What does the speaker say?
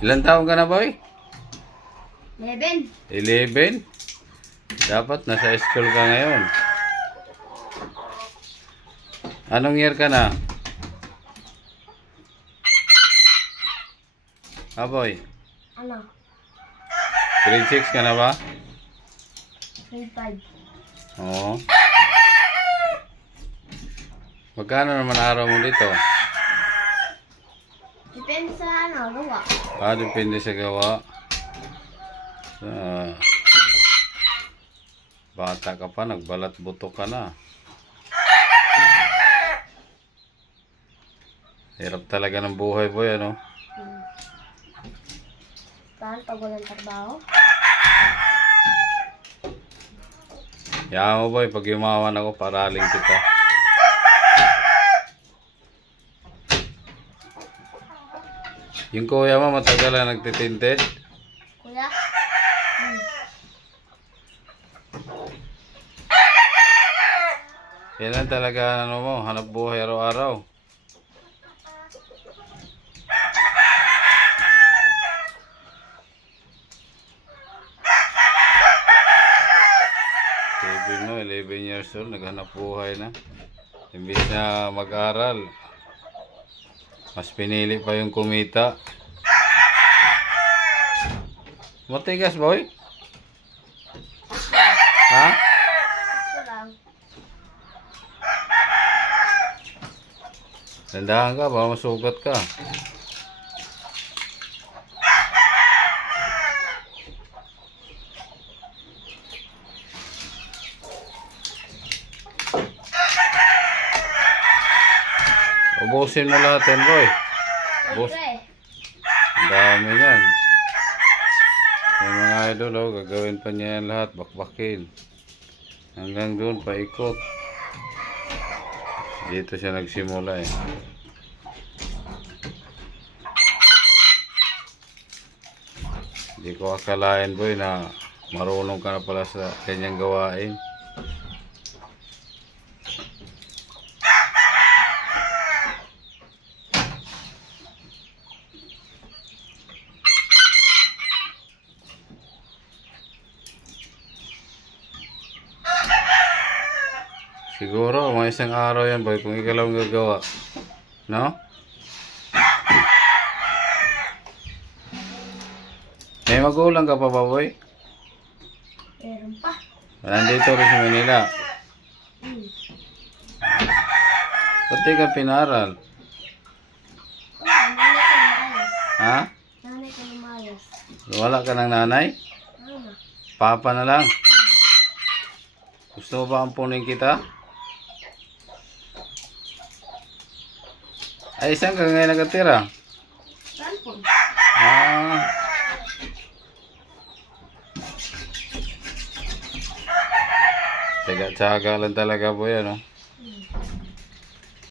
Ilan taon ka na, boy? 11. 11? Dapat nasa school ka ngayon. Anong year ka na? Ah, boy? Ano? Grade 6 ka na ba? Grade 5. Oo. Magkano naman araw mo dito? Depende sa gawa. Ah, depende sa gawa. Bata ka pa, nagbalat buto ka na. Hirap talaga ng buhay, boy, ano? Saan pag walang trabaho? Yaman mo, boy, pag yumawan ako, paraling kita. Yung kuya mo, matagal na nagtitinted. Kuya? Yan lang talaga, ano mo, hanap buhay araw-araw. No, 11 years old, naghanap buhay na. Imbis na mag-aral, mas pinili pa yung kumita. Matigas, boy? Ha? Ito lang. Dandahan ka, baka masugat ka. Ubusin mo lahat yan, boy. Siyempre. Ang dami yan. Yung mga idol, oh, gagawin pa niya yan lahat. Bakbakin. Hanggang doon, paikot. Dito siya nagsimula, eh. Hindi ko akalain, boy, na marunong ka na pala sa kanyang gawain. Siguro, mga isang araw yan, boy, kung ikaw lang gagawa. No? May magulang ka pa ba, boy? Meron pa. Nandito rin sa Manila. Ba't di ka pinaral? Nanay ko lumayas. Ha? Nanay ko lumayas. Wala ka ng nanay? Ano? Papa na lang? Gusto mo ba ampunin kita? Ay, saan ka ngayon nakatira? Saan po? Ah. Tsaga-tsaga lang talaga po yan, oh.